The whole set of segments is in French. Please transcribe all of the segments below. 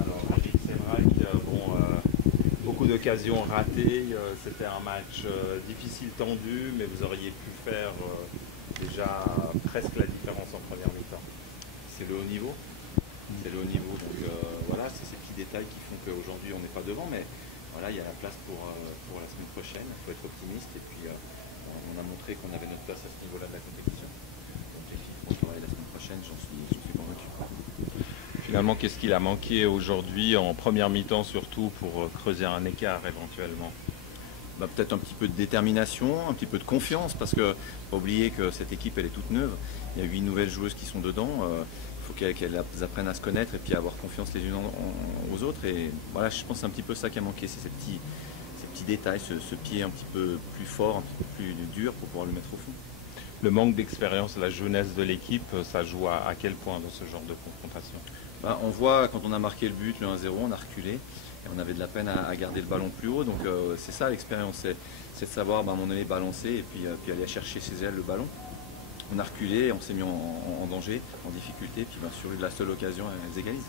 Alors, c'est vrai que beaucoup d'occasions ratées. C'était un match difficile, tendu, mais vous auriez pu faire déjà presque la différence en première mi-temps. C'est le haut niveau. C'est le haut niveau. Donc voilà, c'est ces petits détails qui font qu'aujourd'hui on n'est pas devant, mais voilà, il y a la place pour la semaine prochaine. Il faut être optimiste et puis on a montré qu'on avait notre place à ce niveau-là de la compétition. Donc les filles vont travailler la semaine prochaine, j'en suis convaincu. Finalement, qu'est-ce qu'il a manqué aujourd'hui en première mi-temps surtout pour creuser un écart éventuellement? Bah, peut-être un petit peu de détermination, un petit peu de confiance, parce que faut pas oublier que cette équipe elle est toute neuve. Il y a 8 nouvelles joueuses qui sont dedans. Il faut qu'elles apprennent à se connaître et puis à avoir confiance les unes aux autres. Et voilà, je pense que c'est un petit peu ça qui a manqué, c'est ces petits détails, ce pied un petit peu plus fort, un petit peu plus dur pour pouvoir le mettre au fond. Le manque d'expérience, la jeunesse de l'équipe, ça joue à quel point dans ce genre de confrontation? Bah, on voit quand on a marqué le but, le 1-0, on a reculé et on avait de la peine à garder le ballon plus haut. Donc c'est ça l'expérience, c'est de savoir à un moment donné balancer et puis aller chercher ses ailes le ballon. On a reculé, on s'est mis en danger, en difficulté, puis sur la seule occasion, elles égalisent.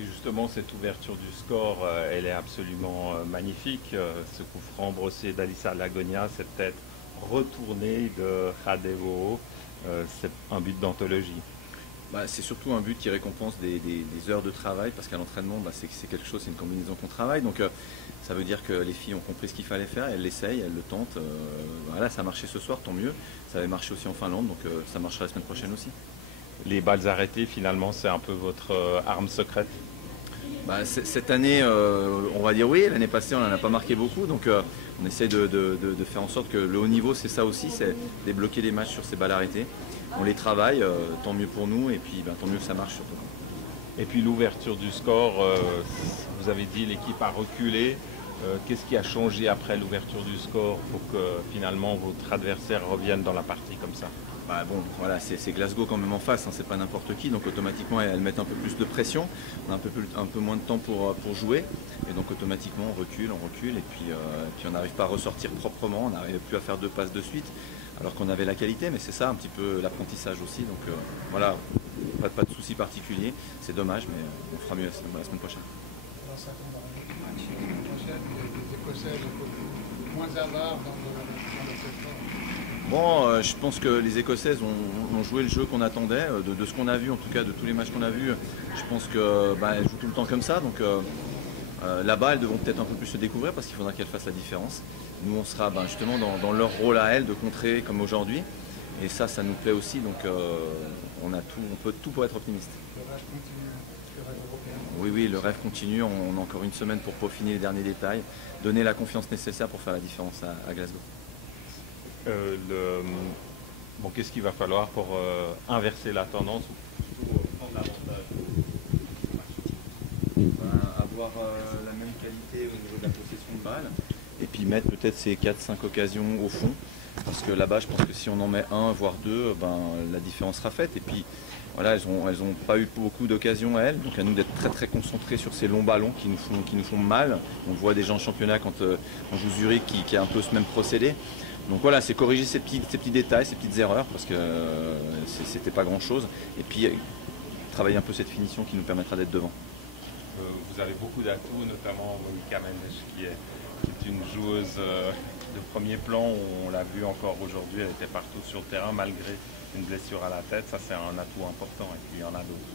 Et justement, cette ouverture du score, elle est absolument magnifique. Ce coup franc brossé d'Alissa Lagonia, cette tête retournée de Radevo, c'est un but d'anthologie. Bah, c'est surtout un but qui récompense des heures de travail, parce qu'à l'entraînement, bah, c'est quelque chose, c'est une combinaison qu'on travaille. Donc ça veut dire que les filles ont compris ce qu'il fallait faire, elles l'essayent, elles le tentent. Voilà, ça a marché ce soir, tant mieux. Ça avait marché aussi en Finlande, donc ça marchera la semaine prochaine aussi. Les balles arrêtées, finalement, c'est un peu votre arme secrète. Bah, cette année, on va dire oui, l'année passée on n'en a pas marqué beaucoup, donc on essaie de faire en sorte que le haut niveau c'est ça aussi, c'est débloquer les matchs sur ces balles arrêtées. On les travaille, tant mieux pour nous et puis tant mieux que ça marche surtout. Et puis l'ouverture du score, vous avez dit l'équipe a reculé. Qu'est-ce qui a changé après l'ouverture du score pour que finalement votre adversaire revienne dans la partie comme ça? Bah bon, voilà, c'est Glasgow quand même en face, hein, c'est pas n'importe qui, donc automatiquement elles mettent un peu plus de pression, on a un peu moins de temps pour jouer, et donc automatiquement on recule, et puis on n'arrive pas à ressortir proprement, on n'arrive plus à faire 2 passes de suite, alors qu'on avait la qualité, mais c'est ça un petit peu l'apprentissage aussi, donc voilà, pas de soucis particuliers, c'est dommage, mais on fera mieux la semaine prochaine. Alors ça tombe dans le match. La semaine prochaine, les Écossaises un peu moins avares dans le secteur. Bon, je pense que les Écossaises ont joué le jeu qu'on attendait, de ce qu'on a vu, en tout cas de tous les matchs qu'on a vus. Je pense qu'elles jouent tout le temps comme ça, donc là-bas elles devront peut-être un peu plus se découvrir parce qu'il faudra qu'elles fassent la différence. Nous on sera justement dans leur rôle à elles de contrer comme aujourd'hui, et ça nous plaît aussi, donc on peut tout pour être optimiste. Le rêve continue, le rêve européen. Oui, le rêve continue, on a encore une semaine pour peaufiner les derniers détails, donner la confiance nécessaire pour faire la différence à Glasgow. Bon, qu'est-ce qu'il va falloir pour inverser la tendance ou plutôt prendre l'avantage? Avoir la même qualité au niveau de la possession de balle et puis mettre peut-être ces 4-5 occasions au fond, parce que là-bas je pense que si on en met un voire deux, la différence sera faite. Et puis voilà, elles ont pas eu beaucoup d'occasions à elles, donc à nous d'être très très concentrés sur ces longs ballons qui nous font mal. On voit déjà en championnat quand on joue Zurich qui a un peu ce même procédé. Donc voilà, c'est corriger ces petits détails, ces petites erreurs, parce que c'était pas grand chose, et puis travailler un peu cette finition qui nous permettra d'être devant. Vous avez beaucoup d'atouts, notamment Monika Mendes qui est une joueuse de premier plan. On l'a vu encore aujourd'hui, elle était partout sur le terrain malgré une blessure à la tête. Ça, c'est un atout important, et puis il y en a d'autres.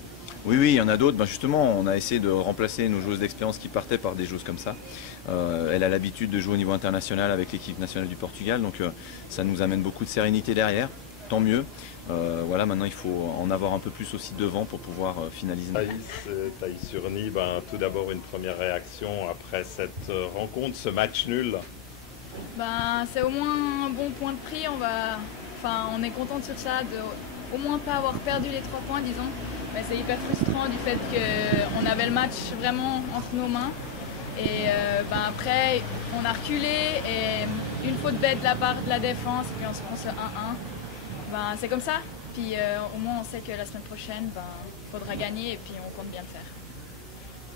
Oui, il y en a d'autres. Justement, on a essayé de remplacer nos joueuses d'expérience qui partaient par des joueuses comme ça. Elle a l'habitude de jouer au niveau international avec l'équipe nationale du Portugal, donc ça nous amène beaucoup de sérénité derrière, tant mieux. Voilà, maintenant il faut en avoir un peu plus aussi devant pour pouvoir finaliser. Thaïs Surny, tout d'abord une première réaction après cette rencontre, ce match nul. C'est au moins un bon point de prix. On est contente sur ça, de au moins pas avoir perdu les 3 points, disons. Mais c'est hyper frustrant du fait qu'on avait le match vraiment entre nos mains. Et après, on a reculé et une faute bête de la part de la défense, puis on se prend ce 1-1. C'est comme ça. Puis au moins, on sait que la semaine prochaine, il faudra gagner et puis on compte bien le faire.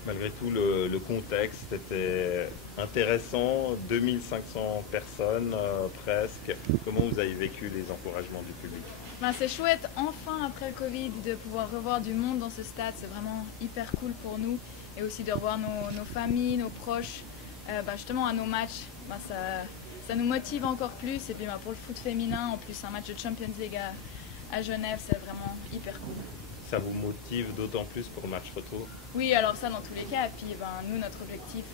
Malgré tout, le contexte était intéressant, 2500 personnes presque. Comment vous avez vécu les encouragements du public? C'est chouette, enfin après le Covid, de pouvoir revoir du monde dans ce stade. C'est vraiment hyper cool pour nous. Et aussi de revoir nos familles, nos proches, justement à nos matchs. Ça nous motive encore plus. Et puis pour le foot féminin, en plus un match de Champions League à Genève, c'est vraiment hyper cool. Ça vous motive d'autant plus pour le match retour? Oui, alors ça dans tous les cas. Et puis nous, notre objectif,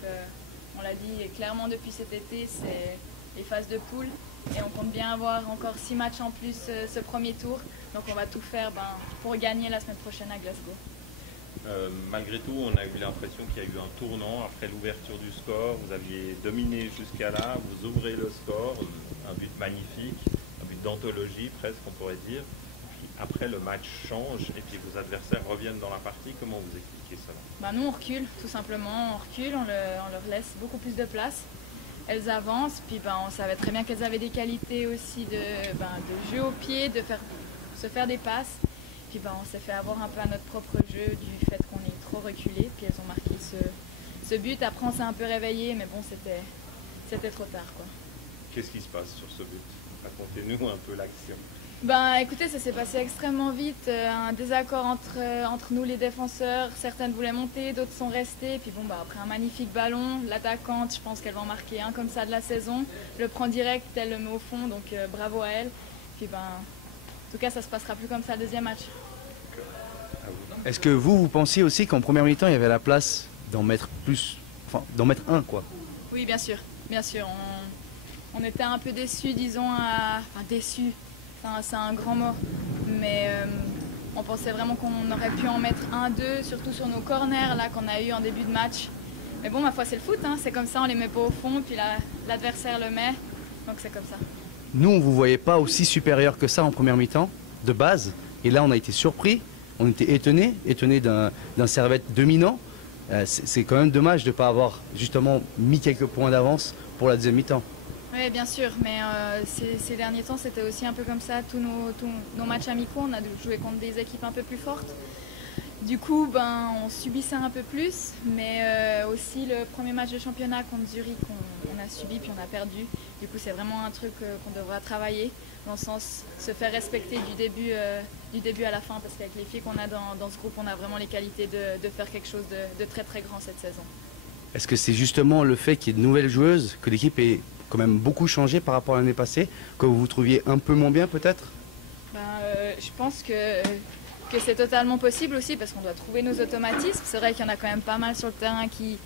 on l'a dit clairement depuis cet été, c'est les phases de poule. Et on compte bien avoir encore 6 matchs en plus ce premier tour. Donc on va tout faire pour gagner la semaine prochaine à Glasgow. Malgré tout, on a eu l'impression qu'il y a eu un tournant après l'ouverture du score. Vous aviez dominé jusqu'à là, vous ouvrez le score, un but magnifique, un but d'anthologie presque on pourrait dire. Puis après le match change et puis vos adversaires reviennent dans la partie. Comment vous expliquez cela? Nous on recule tout simplement, on recule, on leur laisse beaucoup plus de place. Elles avancent, puis on savait très bien qu'elles avaient des qualités aussi de jeu au pied, de se faire des passes. Puis on s'est fait avoir un peu à notre propre jeu du fait qu'on est trop reculé. Puis elles ont marqué ce but. Après on s'est un peu réveillé, mais bon c'était trop tard, quoi. Qu'est-ce qui se passe sur ce but? Racontez-nous un peu l'action. Écoutez, ça s'est passé extrêmement vite, un désaccord entre nous les défenseurs, certaines voulaient monter, d'autres sont restées, puis après un magnifique ballon, l'attaquante, je pense qu'elle va en marquer un comme ça de la saison, le prend direct, elle le met au fond, donc bravo à elle, puis en tout cas ça se passera plus comme ça le deuxième match. Est-ce que vous pensiez aussi qu'en première mi-temps il y avait la place d'en mettre plus, enfin d'en mettre un quoi? Oui bien sûr, on était un peu déçus disons, déçus. C'est un grand mot, mais on pensait vraiment qu'on aurait pu en mettre 1-2, surtout sur nos corners là qu'on a eu en début de match. Mais bon, ma foi, c'est le foot, c'est comme ça, on les met pas au fond, puis l'adversaire le met, donc c'est comme ça. Nous, on ne vous voyait pas aussi supérieur que ça en première mi-temps, de base, et là on a été surpris, on était étonnés d'un Servette dominant. C'est quand même dommage de ne pas avoir justement mis quelques points d'avance pour la deuxième mi-temps. Oui, bien sûr, mais ces derniers temps, c'était aussi un peu comme ça. Tous nos matchs amicaux, on a joué contre des équipes un peu plus fortes. Du coup, on subissait un peu plus, mais aussi le premier match de championnat contre Zurich, on a subi puis on a perdu. Du coup, c'est vraiment un truc qu'on devra travailler, dans le sens se faire respecter du début à la fin, parce qu'avec les filles qu'on a dans ce groupe, on a vraiment les qualités de faire quelque chose de très très grand cette saison. Est-ce que c'est justement le fait qu'il y ait de nouvelles joueuses, que l'équipe ait quand même beaucoup changé par rapport à l'année passée, que vous vous trouviez un peu moins bien peut-être? Je pense que c'est totalement possible aussi parce qu'on doit trouver nos automatismes. C'est vrai qu'il y en a quand même pas mal sur le terrain qui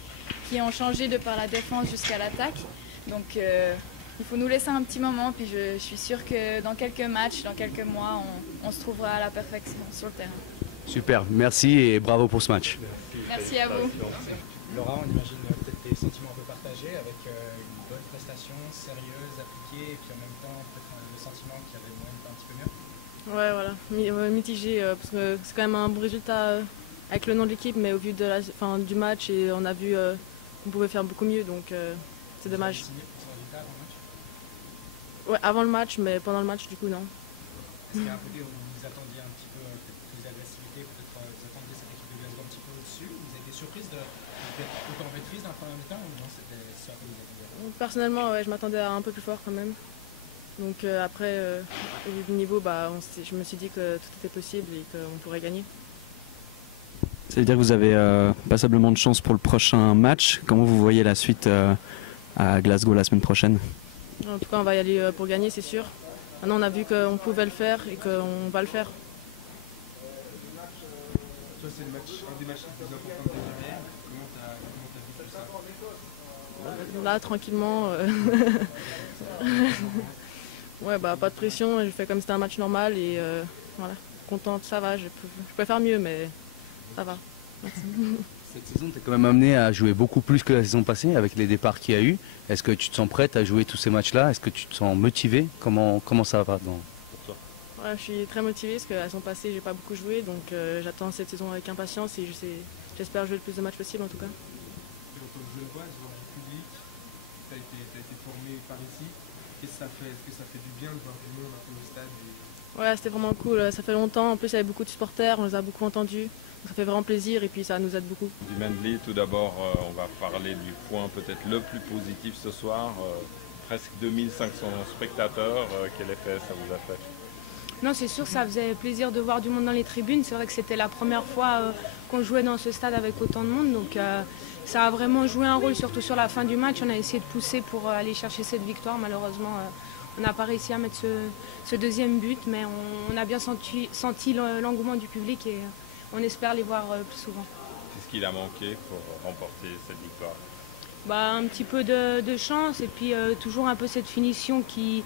ont changé de par la défense jusqu'à l'attaque. Donc il faut nous laisser un petit moment, puis je suis sûre que dans quelques matchs, dans quelques mois, on se trouvera à la perfection sur le terrain. Super, merci et bravo pour ce match. Merci à vous. Laura, on imagine peut-être des sentiments un peu partagés avec une bonne prestation, sérieuse, appliquée, et puis en même temps peut-être le sentiment qu'il y avait moyen de faire un petit peu mieux. Ouais, voilà, mitigé, parce que c'est quand même un bon résultat avec le nom de l'équipe, mais au vu de du match, et on a vu qu'on pouvait faire beaucoup mieux, donc c'est dommage. Vous avez signé pour ce résultat avant le match? Ouais, avant le match, mais pendant le match, du coup, non. Est-ce qu'il y a un côté où vous attendiez un petit peu plus d'agressivité, peut-être vous attendiez cette équipe de Glasgow un petit peu au-dessus? Vous avez été surprise d'être autant maîtrise dans la première mi-temps ou non, c'était ce à quoi vous attendiez? Personnellement, ouais, je m'attendais à un peu plus fort quand même. Donc après, au vu du niveau, je me suis dit que tout était possible et qu'on pourrait gagner. Ça veut dire que vous avez passablement de chance pour le prochain match. Comment vous voyez la suite à Glasgow la semaine prochaine? En tout cas, on va y aller pour gagner, c'est sûr. Maintenant, on a vu qu'on pouvait le faire et qu'on va le faire. Toi, c'est un des matchs les plus importants de ta carrière. Comment t'as vécu ça? Là, tranquillement. Ouais, pas de pression. Je fais comme si c'était un match normal et voilà. Contente, ça va. Je peux faire mieux, mais ça va. Merci. Cette saison, tu es quand même amené à jouer beaucoup plus que la saison passée avec les départs qu'il y a eu. Est-ce que tu te sens prête à jouer tous ces matchs-là? Est-ce que tu te sens motivé? Comment ça va pour toi? Ouais, je suis très motivée parce que la saison passée, j'ai pas beaucoup joué. Donc j'attends cette saison avec impatience et j'espère jouer le plus de matchs possible en tout cas. Quand on joue le voit, devant du public, tu as été formé par ici. Qu'est-ce que ça fait? Est-ce que ça fait du bien de voir du monde un peu au stade? Ouais, c'était vraiment cool. Ça fait longtemps. En plus, il y avait beaucoup de supporters. On les a beaucoup entendus. Ça fait vraiment plaisir et puis ça nous aide beaucoup. Du Mendley, tout d'abord, on va parler du point peut-être le plus positif ce soir. Presque 2500 spectateurs. Quel effet ça vous a fait? Non, c'est sûr, ça faisait plaisir de voir du monde dans les tribunes. C'est vrai que c'était la première fois qu'on jouait dans ce stade avec autant de monde. Donc ça a vraiment joué un rôle, surtout sur la fin du match. On a essayé de pousser pour aller chercher cette victoire. Malheureusement, on n'a pas réussi à mettre ce deuxième but. Mais on a bien senti l'engouement du public et on espère les voir plus souvent. Qu'est-ce qu'il a manqué pour remporter cette victoire? Un petit peu de chance et puis toujours un peu cette finition qui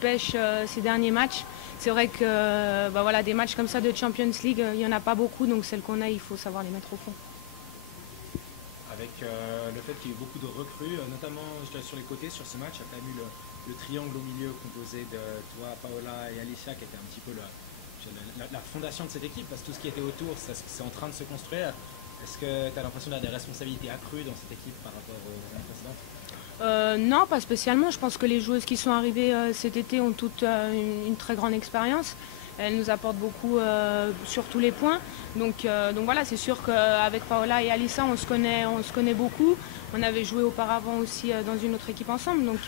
pêche ces derniers matchs. C'est vrai que voilà, des matchs comme ça de Champions League, il n'y en a pas beaucoup, donc celles qu'on a, il faut savoir les mettre au fond. Avec le fait qu'il y ait eu beaucoup de recrues, notamment je dirais, sur les côtés, sur ce match, il y a quand même eu le triangle au milieu composé de toi, Paola et Alicia, qui était un petit peu la fondation de cette équipe, parce que tout ce qui était autour, c'est en train de se construire. Est-ce que tu as l'impression d'avoir des responsabilités accrues dans cette équipe par rapport aux années précédentes? Non, pas spécialement. Je pense que les joueuses qui sont arrivées cet été ont toutes une très grande expérience. Elles nous apportent beaucoup sur tous les points. Donc voilà, c'est sûr qu'avec Paola et Alissa, on se connaît beaucoup. On avait joué auparavant aussi dans une autre équipe ensemble. Donc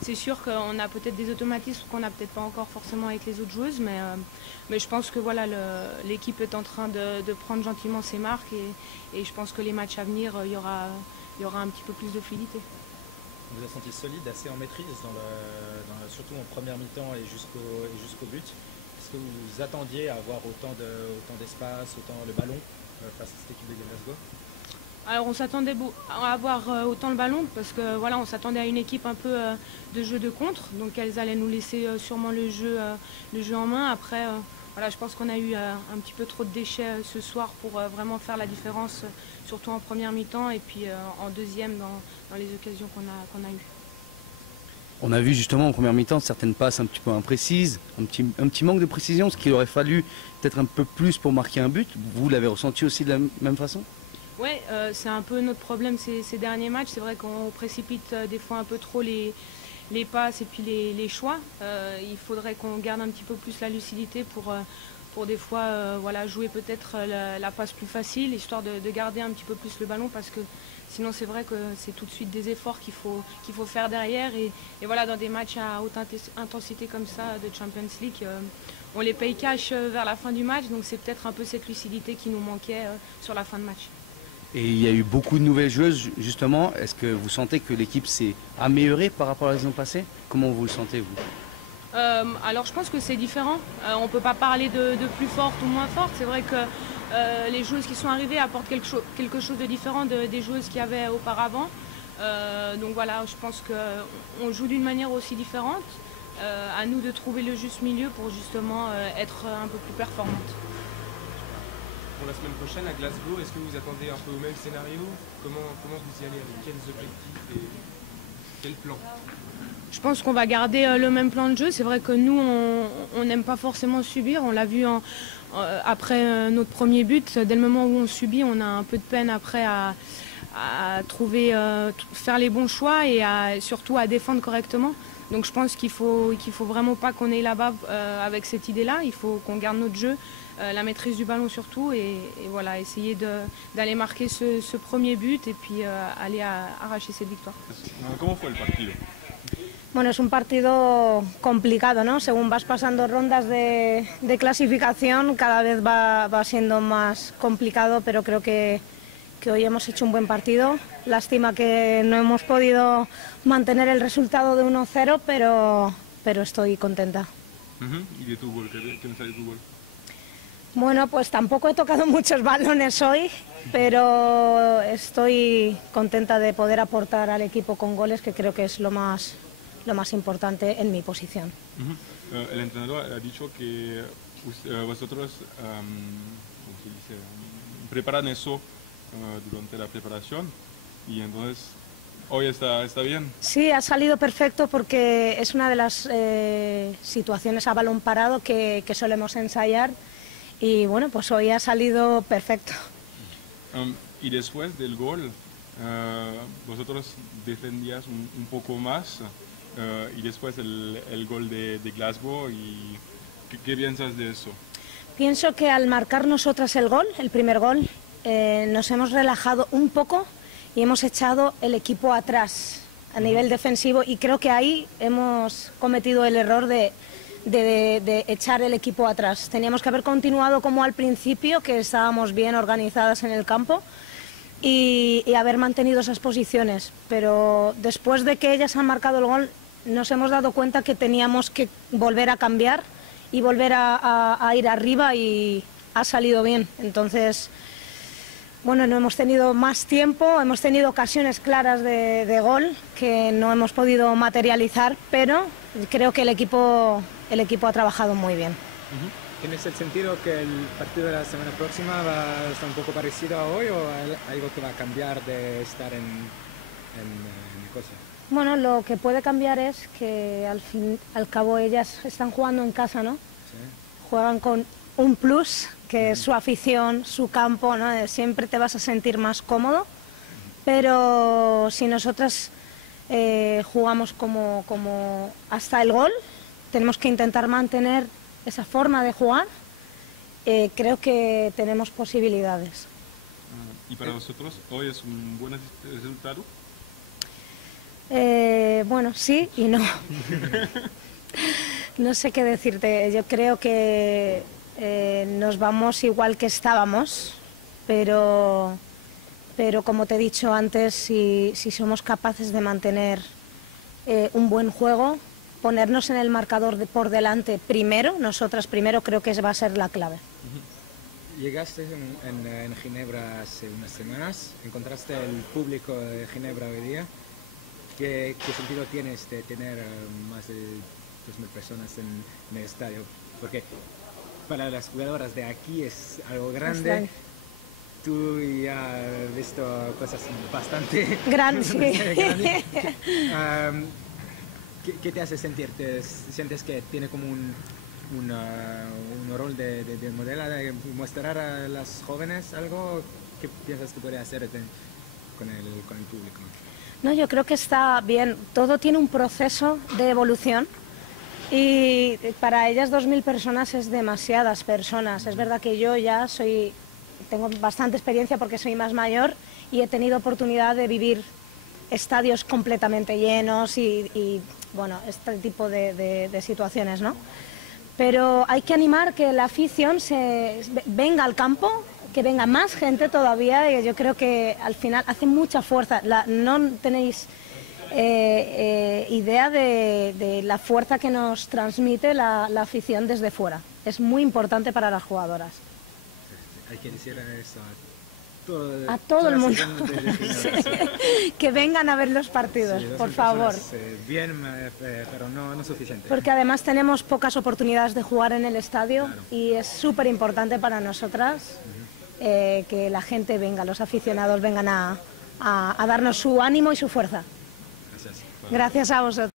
c'est sûr qu'on a peut-être des automatismes qu'on n'a peut-être pas encore forcément avec les autres joueuses. Mais je pense que voilà, l'équipe est en train de prendre gentiment ses marques. Et je pense que les matchs à venir, il y aura un petit peu plus de fluidité. On vous a senti solide, assez en maîtrise, surtout en première mi-temps et jusqu'au but. Est-ce que vous attendiez à avoir autant d'espace, autant le ballon face à cette équipe de Glasgow? Alors on s'attendait à avoir autant le ballon parce que voilà, on s'attendait à une équipe un peu de jeu de contre, donc elles allaient nous laisser sûrement le jeu en main. Après, voilà, je pense qu'on a eu un petit peu trop de déchets ce soir pour vraiment faire la différence, surtout en première mi-temps et puis en deuxième dans les occasions qu'on a eues. On a vu justement en première mi-temps certaines passes un petit peu imprécises, un petit manque de précision, ce qu'il aurait fallu peut-être un peu plus pour marquer un but. Vous l'avez ressenti aussi de la même façon? Oui, c'est un peu notre problème ces derniers matchs. C'est vrai qu'on précipite des fois un peu trop les passes et puis les choix. Il faudrait qu'on garde un petit peu plus la lucidité pour des fois voilà, jouer peut-être la passe plus facile, histoire de garder un petit peu plus le ballon parce que sinon c'est vrai que c'est tout de suite des efforts qu'il faut faire derrière. Et voilà, dans des matchs à haute intensité comme ça de Champions League, on les paye cash vers la fin du match. Donc c'est peut-être un peu cette lucidité qui nous manquait sur la fin de match. Et il y a eu beaucoup de nouvelles joueuses, justement. Est-ce que vous sentez que l'équipe s'est améliorée par rapport à la saison passée? Comment vous le sentez, vous? Alors je pense que c'est différent. On ne peut pas parler de plus forte ou moins forte. C'est vrai que les joueuses qui sont arrivées apportent quelque chose de différent des joueuses qu'il y avait auparavant. Donc voilà, je pense qu'on joue d'une manière aussi différente. À nous de trouver le juste milieu pour justement être un peu plus performante. Pour la semaine prochaine à Glasgow, est-ce que vous attendez un peu au même scénario? Comment vous y allez? Avec quels objectifs et quel plan? Je pense qu'on va garder le même plan de jeu. C'est vrai que nous, on n'aime pas forcément subir. On l'a vu après notre premier but. Dès le moment où on subit, on a un peu de peine après à trouver, faire les bons choix et surtout à défendre correctement. Donc je pense qu'il faut vraiment pas qu'on aille là-bas avec cette idée-là. Il faut qu'on garde notre jeu, la maîtrise du ballon surtout, et voilà, essayer d'aller marquer ce premier but et puis aller arracher cette victoire. Comment fue el partido? Bueno, es un partido complicado, ¿no? Según vas pasando rondas de clasificación, cada vez va siendo más complicado, pero creo que hoy hemos hecho un buen partido. Lástima que no hemos podido mantener el resultado de 1-0, pero estoy contenta. ¿Y de tu gol? ¿Qué me sale tu gol? Bueno, pues tampoco he tocado muchos balones hoy, pero estoy contenta de poder aportar al equipo con goles, que creo que es lo más importante en mi posición. El entrenador ha dicho que vosotros preparan eso durante la preparación y entonces hoy está bien. Sí, ha salido perfecto porque es una de las situaciones a balón parado que solemos ensayar y bueno, pues hoy ha salido perfecto. Y después del gol, vosotros defendías un poco más y después el gol de Glasgow. Y ¿qué piensas de eso? Pienso que al marcar nosotras el gol, el primer gol, nos hemos relajado un poco y hemos echado el equipo atrás a nivel defensivo y creo que ahí hemos cometido el error de de echar el equipo atrás. Teníamos que haber continuado como al principio, que estábamos bien organizadas en el campo y haber mantenido esas posiciones. Pero después de que ellas han marcado el gol, nos hemos dado cuenta que teníamos que volver a cambiar y volver a ir arriba, y ha salido bien. Entonces, bueno, no hemos tenido más tiempo, hemos tenido ocasiones claras de gol que no hemos podido materializar, pero creo que el equipo ha trabajado muy bien. ¿Tienes el sentido que el partido de la semana próxima va a estar un poco parecido a hoy, o algo que va a cambiar de estar en Nicosia? Bueno, lo que puede cambiar es que al cabo ellas están jugando en casa, ¿no? Sí. Juegan con un plus, que es su afición, su campo, ¿no? Siempre te vas a sentir más cómodo, pero si nosotras jugamos como hasta el gol, tenemos que intentar mantener esa forma de jugar, creo que tenemos posibilidades. ¿Y para vosotros hoy es un buen resultado? Bueno, sí y no. No sé qué decirte. Yo creo que nos vamos igual que estábamos, pero como te he dicho antes, si somos capaces de mantener un buen juego, ponernos en el marcador por delante primero, nosotras primero, creo que va a ser la clave. Llegaste en Ginebra hace unas semanas, encontraste el público de Ginebra hoy día. ¿Qué sentido tiene tener más de 2.000 personas en el estadio? Porque para las jugadoras de aquí es algo grande. Tú ya has visto cosas bastante grandes. ¿Qué te hace sentir? ¿Sientes que tiene como un rol de modelo, de mostrar a las jóvenes algo? ¿Qué piensas que puede hacer con el público? No, yo creo que está bien. Todo tiene un proceso de evolución y para ellas 2.000 personas es demasiadas personas. Es verdad que yo ya tengo bastante experiencia porque soy más mayor y he tenido oportunidad de vivir estadios completamente llenos y bueno, este tipo de situaciones, ¿no? Pero hay que animar que la afición venga al campo, que venga más gente todavía, y yo creo que al final hace mucha fuerza. No tenéis idea de la fuerza que nos transmite la afición desde fuera. Es muy importante para las jugadoras. Hay que decir eso a todo el mundo. Que vengan a ver los partidos, sí, por favor. Bien, pero no suficiente. Porque además tenemos pocas oportunidades de jugar en el estadio, claro. Y es súper importante para nosotras que la gente venga, los aficionados vengan a darnos su ánimo y su fuerza. Gracias. Gracias a vosotros.